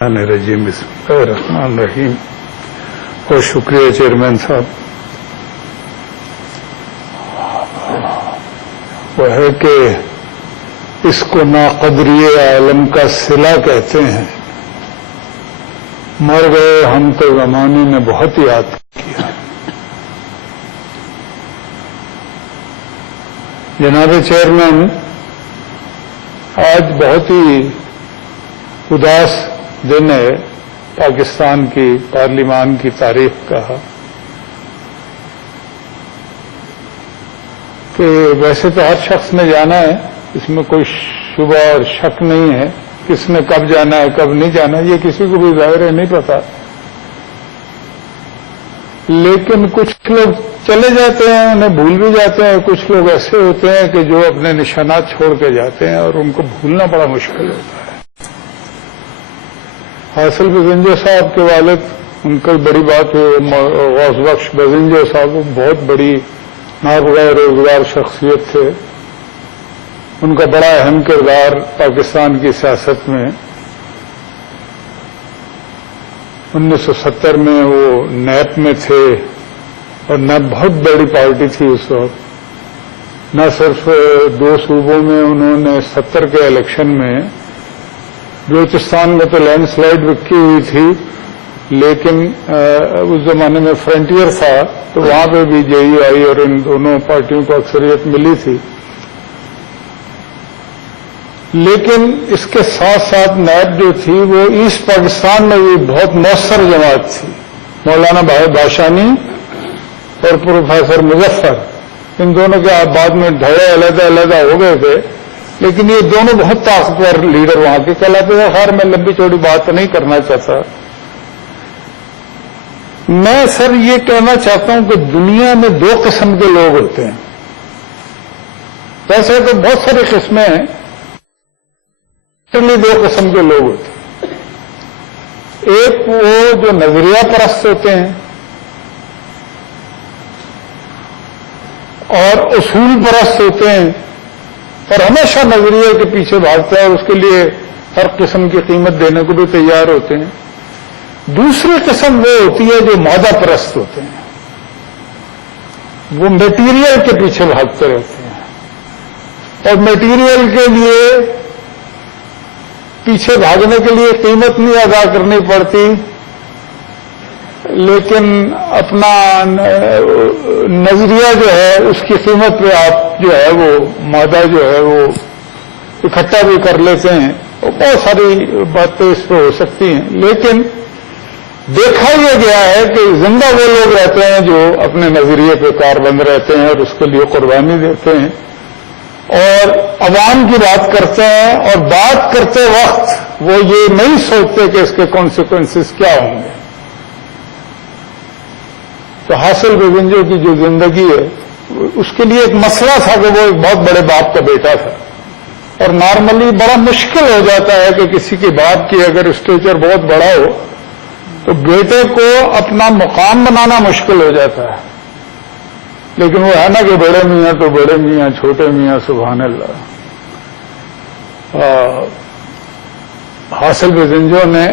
رجیم بسم اللہ الرحمن الرحیم. بہت شکریہ چیئرمین صاحب. وہ ہے کہ اس کو ناقدری عالم کا صلہ کہتے ہیں. مر گئے ہم تو زمانے نے بہت یاد کیا. جناب چیئرمین، آج بہت ہی اداس دن ہے پاکستان کی پارلیمان کی تاریخ کا، کہ ویسے تو ہر شخص نے جانا ہے، اس میں کوئی شبہ اور شک نہیں ہے. کس نے کب جانا ہے کب نہیں جانا یہ کسی کو بھی ظاہر ہے نہیں پتا. لیکن کچھ لوگ چلے جاتے ہیں، انہیں بھول بھی جاتے ہیں. کچھ لوگ ایسے ہوتے ہیں کہ جو اپنے نشانات چھوڑ کے جاتے ہیں اور ان کو بھولنا بڑا مشکل ہوتا ہے. حاصل بزنجو صاحب کے والد، ان کی بڑی بات ہے، غوث بخش بزنجو صاحب بہت بڑی نابغہ روزگار شخصیت تھے. ان کا بڑا اہم کردار پاکستان کی سیاست میں. 1970 میں وہ نیب میں تھے اور نیب بہت بڑی پارٹی تھی اس وقت. نہ صرف 2 صوبوں میں انہوں نے 70 کے الیکشن میں، بلوچستان میں تو لینڈ سلائڈ رکھی ہوئی تھی، لیکن اس زمانے میں فرنٹیئر تھا تو وہاں پہ بھی جے یو آئی اور ان دونوں پارٹیوں کو اکثریت ملی تھی. لیکن اس کے ساتھ ساتھ نیب جو تھی وہ ایسٹ پاکستان میں بھی بہت مؤثر جماعت تھی. مولانا باشانی اور پروفیسر مظفر، ان دونوں کے بعد میں دھڑے علیحدہ علیحدہ ہو گئے تھے، لیکن یہ دونوں بہت طاقتور لیڈر وہاں کے کہلاتے تھے. خیر میں لمبی چوڑی بات نہیں کرنا چاہتا. میں سر یہ کہنا چاہتا ہوں کہ دنیا میں 2 قسم کے لوگ ہوتے ہیں. ویسے تو بہت ساری قسمیں ہیں، 2 قسم کے لوگ ہوتے ہیں. ایک وہ جو نظریہ پرست ہوتے ہیں اور اصول پرست ہوتے ہیں اور ہمیشہ نظریے کے پیچھے بھاگتے ہیں اور اس کے لیے ہر قسم کی قیمت دینے کو بھی تیار ہوتے ہیں. دوسری قسم وہ ہوتی ہے جو مادہ پرست ہوتے ہیں. وہ میٹیریل کے پیچھے بھاگتے رہتے ہیں اور میٹیریل کے لیے پیچھے بھاگنے کے لیے قیمت نہیں ادا کرنی پڑتی، لیکن اپنا نظریہ جو ہے اس کی قیمت پہ آپ جو ہے وہ مادہ جو ہے وہ اکٹھا بھی کر لیتے ہیں. اور بہت ساری باتیں اس پہ ہو سکتی ہیں، لیکن دیکھا یہ گیا ہے کہ زندہ وہ لوگ رہتے ہیں جو اپنے نظریے پہ کاربند رہتے ہیں اور اس کے لیے قربانی دیتے ہیں اور عوام کی بات کرتے ہیں، اور بات کرتے وقت وہ یہ نہیں سوچتے کہ اس کے کانسیکوینسز کیا ہوں گے. تو حاصل بزنجو کی جو زندگی ہے اس کے لیے ایک مسئلہ تھا کہ وہ ایک بہت بڑے باپ کا بیٹا تھا، اور نارملی بڑا مشکل ہو جاتا ہے کہ کسی کے باپ کی اگر اسٹیچر بہت بڑا ہو تو بیٹے کو اپنا مقام بنانا مشکل ہو جاتا ہے. لیکن وہ ہے نا کہ بڑے میاں تو بڑے میاں، چھوٹے میاں سبحان اللہ. حاصل بزنجو نے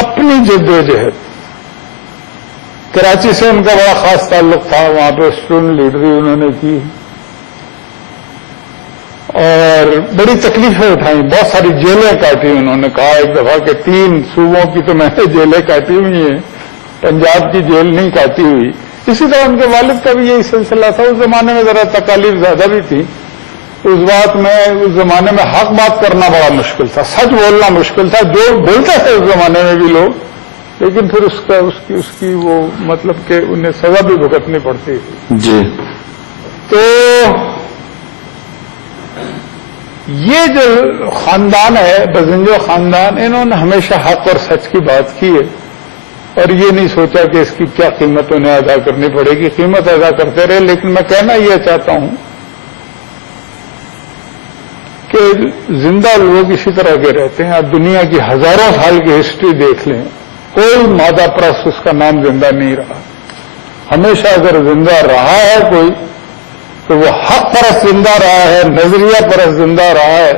اپنی جدوجہد، کراچی سے ان کا بڑا خاص تعلق تھا، وہاں پہ اسٹوڈنٹ لیڈری انہوں نے کی اور بڑی تکلیفیں اٹھائیں، بہت ساری جیلیں کاٹی. انہوں نے کہا ایک دفعہ کہ 3 صوبوں کی تو میں نے جیلیں کاٹی ہوئی ہیں، پنجاب کی جیل نہیں کاٹی ہوئی. اسی طرح ان کے والد کا بھی یہی سلسلہ تھا. اس زمانے میں ذرا تکالیف زیادہ بھی تھی. اس زمانے میں حق بات کرنا بڑا مشکل تھا، سچ بولنا مشکل تھا. جو بولتے تھے اس زمانے میں بھی لوگ، لیکن پھر اس کی وہ مطلب کہ انہیں سزا بھی بھگتنی پڑتی تھی. جی. تو یہ جو خاندان ہے بزنجو خاندان، انہوں نے ہمیشہ حق اور سچ کی بات کی ہے اور یہ نہیں سوچا کہ اس کی کیا قیمت انہیں ادا کرنی پڑے گی. قیمت ادا کرتے رہے. لیکن میں کہنا یہ چاہتا ہوں کہ زندہ لوگ اسی طرح کے رہتے ہیں. آپ دنیا کی ہزاروں سال کی ہسٹری دیکھ لیں، کوئی مادہ پرست اس کا نام زندہ نہیں رہا. ہمیشہ اگر زندہ رہا ہے کوئی تو وہ حق پرست زندہ رہا ہے، نظریہ پرست زندہ رہا ہے.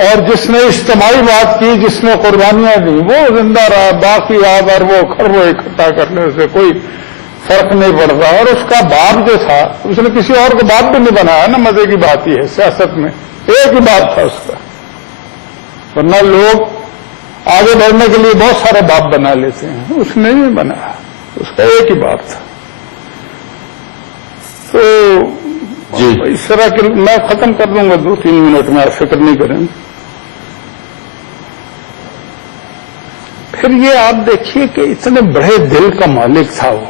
اور جس نے اجتماعی بات کی، جس نے قربانیاں دی، وہ زندہ رہا، باقی آبر وہ خربو اکٹھا کرنے سے کوئی فرق نہیں پڑتا. اور اس کا باپ جو تھا، اس نے کسی اور کو باپ بھی نہیں بنایا نا. مزے کی بات یہ ہے سیاست میں ایک ہی باپ تھا اس کا، ورنہ لوگ آگے بڑھنے کے لیے بہت سارے باپ بنا لیتے ہیں. اس نے نہیں بنایا، اس کا ایک ہی باپ تھا. تو جی اس طرح کے میں ختم کر دوں گا 2-3 منٹ میں، آپ فکر نہیں کریں. پھر یہ آپ دیکھیے کہ اتنے بڑے دل کا مالک تھا وہ.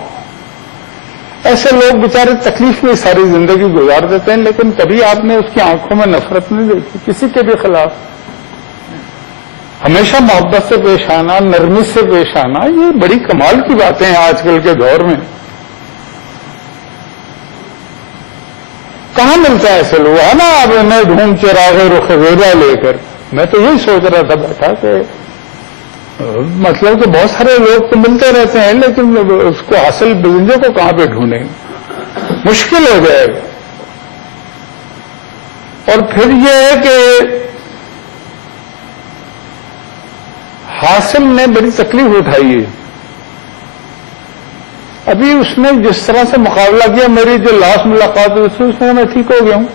ایسے لوگ بیچارے تکلیف میں ساری زندگی گزار دیتے ہیں، لیکن کبھی آپ نے اس کی آنکھوں میں نفرت نہیں دیکھی کسی کے بھی خلاف. ہمیشہ محبت سے پیش آنا، نرمی سے پیش آنا، یہ بڑی کمال کی باتیں ہیں آج کل کے دور میں. کہاں ملتا ہے ایسے لوگ؟ ہے نا، آپ انہیں ڈھونڈ چراغ رخ غیبہ لے کر. میں تو یہی سوچ رہا تھا بیٹھا کہ مطلب کہ بہت سارے لوگ تو ملتے رہتے ہیں، لیکن اس کو حاصل بزنجوں کو کہاں پہ ڈھونڈیں؟ مشکل ہو جائے گا. اور پھر یہ ہے کہ حاصل نے بڑی تکلیف اٹھائی ہے. ابھی اس نے جس طرح سے مقابلہ کیا، میری جو لاسٹ ملاقات ہوئی تھی اس میں میں ٹھیک ہو گیا ہوں.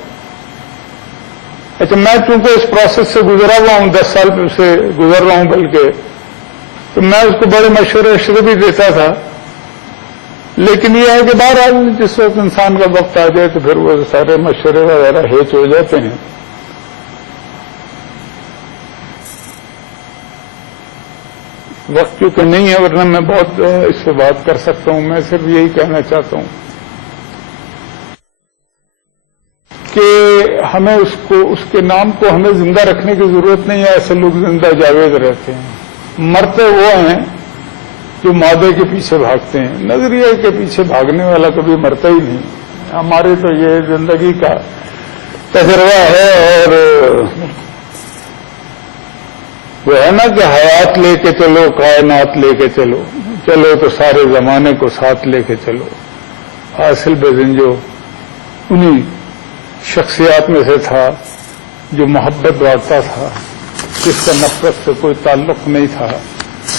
اچھا، میں چونکہ اس پروسیس سے گزرا ہوا ہوں، 10 سال سے گزر رہا ہوں، بلکہ تو میں اس کو بڑے مشورے بھی دیتا تھا. لیکن یہ ہے کہ بہرحال جس وقت انسان کا وقت آ جائے تو پھر وہ سارے مشورے وغیرہ ہیچ ہو جاتے ہیں. وقت کیونکہ نہیں ہے، ورنہ میں بہت اس سے بات کر سکتا ہوں. میں صرف یہی کہنا چاہتا ہوں کہ ہمیں اس کے نام کو ہمیں زندہ رکھنے کی ضرورت نہیں ہے. ایسے لوگ زندہ جاوید رہتے ہیں. مرتے وہ ہیں جو مادے کے پیچھے بھاگتے ہیں. نظریے کے پیچھے بھاگنے والا کبھی مرتا ہی نہیں. ہماری تو یہ زندگی کا تجربہ ہے. اور وہ ہے نا کہ حیات لے کے چلو، کائنات لے کے چلو، چلو تو سارے زمانے کو ساتھ لے کے چلو. حاصل بزنجو انہی شخصیات میں سے تھا جو محبت بانٹتا تھا، جس کا نفرت سے کوئی تعلق نہیں تھا،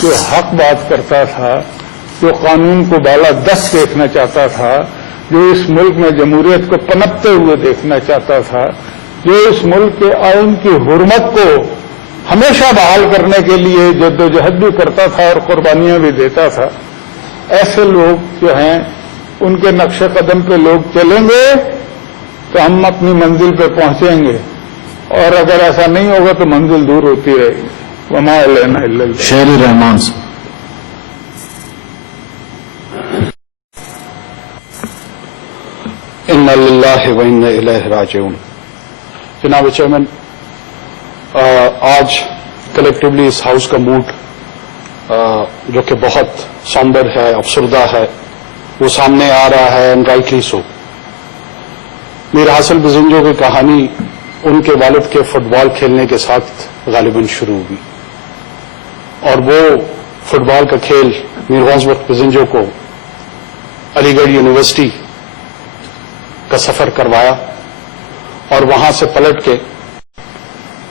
جو حق بات کرتا تھا، جو قانون کو بالا دست دیکھنا چاہتا تھا، جو اس ملک میں جمہوریت کو پنپتے ہوئے دیکھنا چاہتا تھا، جو اس ملک کے آئین کی حرمت کو ہمیشہ بحال کرنے کے لیے جدوجہد بھی کرتا تھا اور قربانیاں بھی دیتا تھا. ایسے لوگ جو ہیں ان کے نقش قدم پہ لوگ چلیں گے تو ہم اپنی منزل پہ پہنچیں گے. اور اگر ایسا نہیں ہوگا تو منزل دور ہوتی رہے گی. وما علینا الا البلاغ. شہری رحمان سے انا للہ و انا الیہ راجعون. جناب چیئرمین، آج کلیکٹیولی اس ہاؤس کا موڈ جو کہ بہت سامبر ہے، افسردہ ہے، وہ سامنے آ رہا ہے، اینڈ رائٹلی سو. میر حاصل بزنجو کی کہانی ان کے والد کے فٹ بال کھیلنے کے ساتھ غالباً شروع ہوئی، اور وہ فٹ بال کا کھیل میر وانسورتھ بزنجو کو علی گڑھ یونیورسٹی کا سفر کروایا، اور وہاں سے پلٹ کے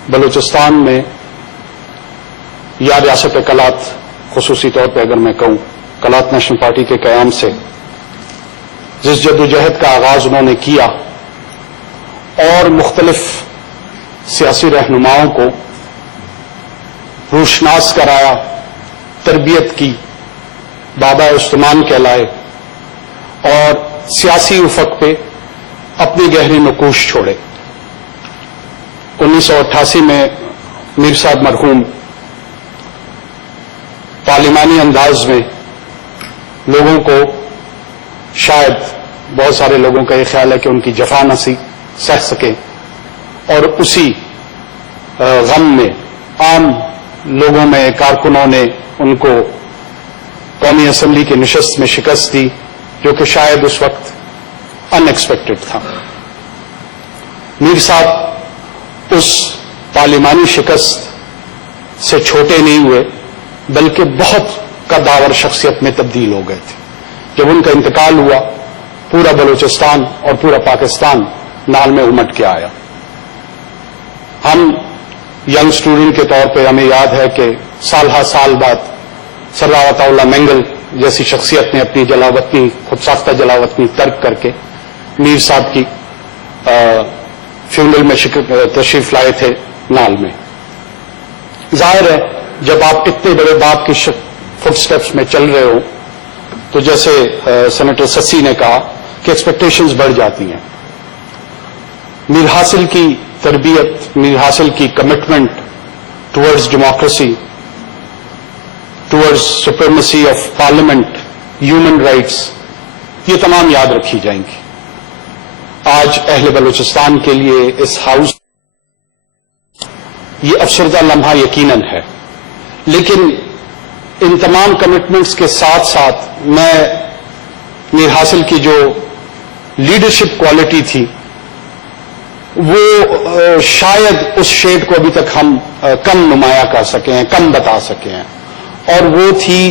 بلوچستان میں یا ریاست کلات، خصوصی طور پہ اگر میں کہوں کلات نیشنل پارٹی کے قیام سے جس جدوجہد کا آغاز انہوں نے کیا اور مختلف سیاسی رہنماؤں کو روشناس کرایا، تربیت کی، بابا استمان کہلائے، اور سیاسی افق پہ اپنی گہری نقوش چھوڑے. 1988 میں میر صاحب مرحوم پارلیمانی انداز میں لوگوں کو، شاید بہت سارے لوگوں کا یہ خیال ہے کہ ان کی جفا نہ سہ سکے، اور اسی غم میں عام لوگوں میں کارکنوں نے ان کو قومی اسمبلی کی نشست میں شکست دی، جو کہ شاید اس وقت ان ایکسپیکٹڈ تھا. میر صاحب اس پارلیمانی شکست سے چھوٹے نہیں ہوئے، بلکہ بہت قداور شخصیت میں تبدیل ہو گئے تھے. جب ان کا انتقال ہوا، پورا بلوچستان اور پورا پاکستان نال میں امٹ کے آیا. ہم ینگ اسٹوڈنٹ کے طور پہ ہمیں یاد ہے کہ سال ہر سال بعد سردار عطا اللہ مینگل جیسی شخصیت نے اپنی جلاوطنی خود ساختہ جلاوطنی ترک کر کے میر صاحب کی فیونرل میں تشریف لائے تھے نال میں. ظاہر ہے جب آپ اتنے بڑے باپ کی فٹ سٹیپس میں چل رہے ہو تو جیسے سینیٹر سسی نے کہا کہ ایکسپیکٹیشنز بڑھ جاتی ہیں. میر حاصل کی تربیت، میر حاصل کی commitment towards democracy, towards supremacy of parliament, human rights, یہ تمام یاد رکھی جائیں گی. آج اہل بلوچستان کے لیے اس ہاؤس یہ افسردہ لمحہ یقیناً ہے، لیکن ان تمام کمٹمنٹس کے ساتھ ساتھ میں میر حاصل کی جو لیڈرشپ کوالٹی تھی وہ شاید اس شیڈ کو ابھی تک ہم کم نمایاں کر سکے ہیں، کم بتا سکے ہیں، اور وہ تھی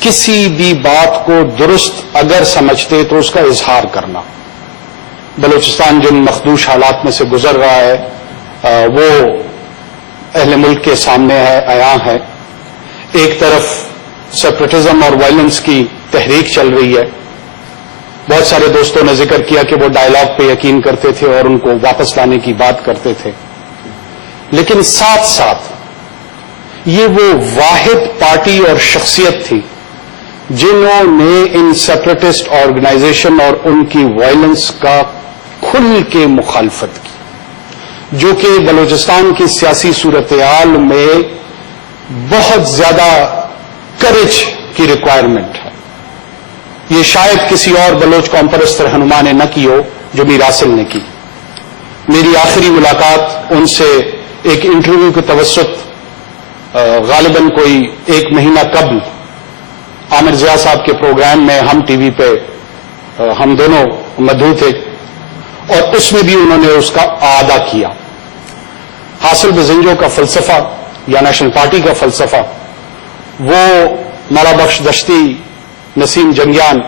کسی بھی بات کو درست اگر سمجھتے تو اس کا اظہار کرنا. بلوچستان جن مخدوش حالات میں سے گزر رہا ہے وہ اہل ملک کے سامنے ہے، عیاں ہے. ایک طرف سیپریٹزم اور وائلنس کی تحریک چل رہی ہے. بہت سارے دوستوں نے ذکر کیا کہ وہ ڈائلاگ پہ یقین کرتے تھے اور ان کو واپس لانے کی بات کرتے تھے، لیکن ساتھ ساتھ یہ وہ واحد پارٹی اور شخصیت تھی جنہوں نے ان سیپریٹسٹ آرگنائزیشن اور ان کی وائلنس کا کھل کے مخالفت کی، جو کہ بلوچستان کی سیاسی صورتحال میں بہت زیادہ کریج کی ریکوائرمنٹ ہے. یہ شاید کسی اور بلوچ قوم پرست رہنما نے نہ کی ہو جو میر حاصل نے کی. میری آخری ملاقات ان سے ایک انٹرویو کے توسط غالباً کوئی 1 مہینہ قبل عامر ضیاء صاحب کے پروگرام میں ہم ٹی وی پہ ہم دونوں مدعو تھے، اور اس میں بھی انہوں نے اس کا اعادہ کیا. حاصل بزنجو کا فلسفہ یا نیشنل پارٹی کا فلسفہ وہ مولا بخش دشتی، نسیم جنگیان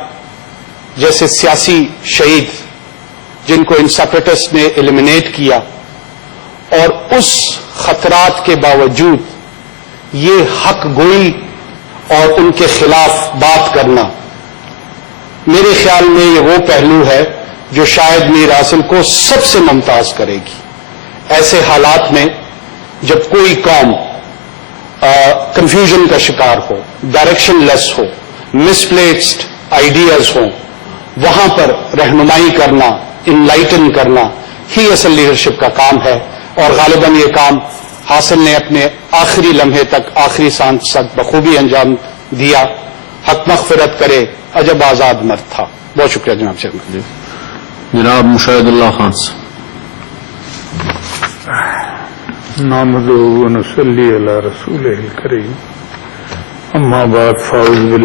جیسے سیاسی شہید جن کو ان سیپریٹسٹ نے ایلیمینیٹ کیا، اور اس خطرات کے باوجود یہ حق گوئی اور ان کے خلاف بات کرنا، میرے خیال میں یہ وہ پہلو ہے جو شاید میر حاصل کو سب سے ممتاز کرے گی. ایسے حالات میں جب کوئی قوم کنفیوژن کا شکار ہو، ڈائریکشن لیس ہو، مس پلیسڈ آئیڈیاز ہوں، وہاں پر رہنمائی کرنا، انلائٹن کرنا ہی اصل لیڈرشپ کا کام ہے. اور غالباً یہ کام حاصل نے اپنے آخری لمحے تک، آخری سانس تک بخوبی انجام دیا. حق مغفرت کرے، عجب آزاد مرد تھا. بہت شکریہ جناب چیئرمین. جناب مشاہد اللہ خان صاحب. نحمدہ و نصلی علی رسولہ الکریم. اما بعد فاعوذ باللہ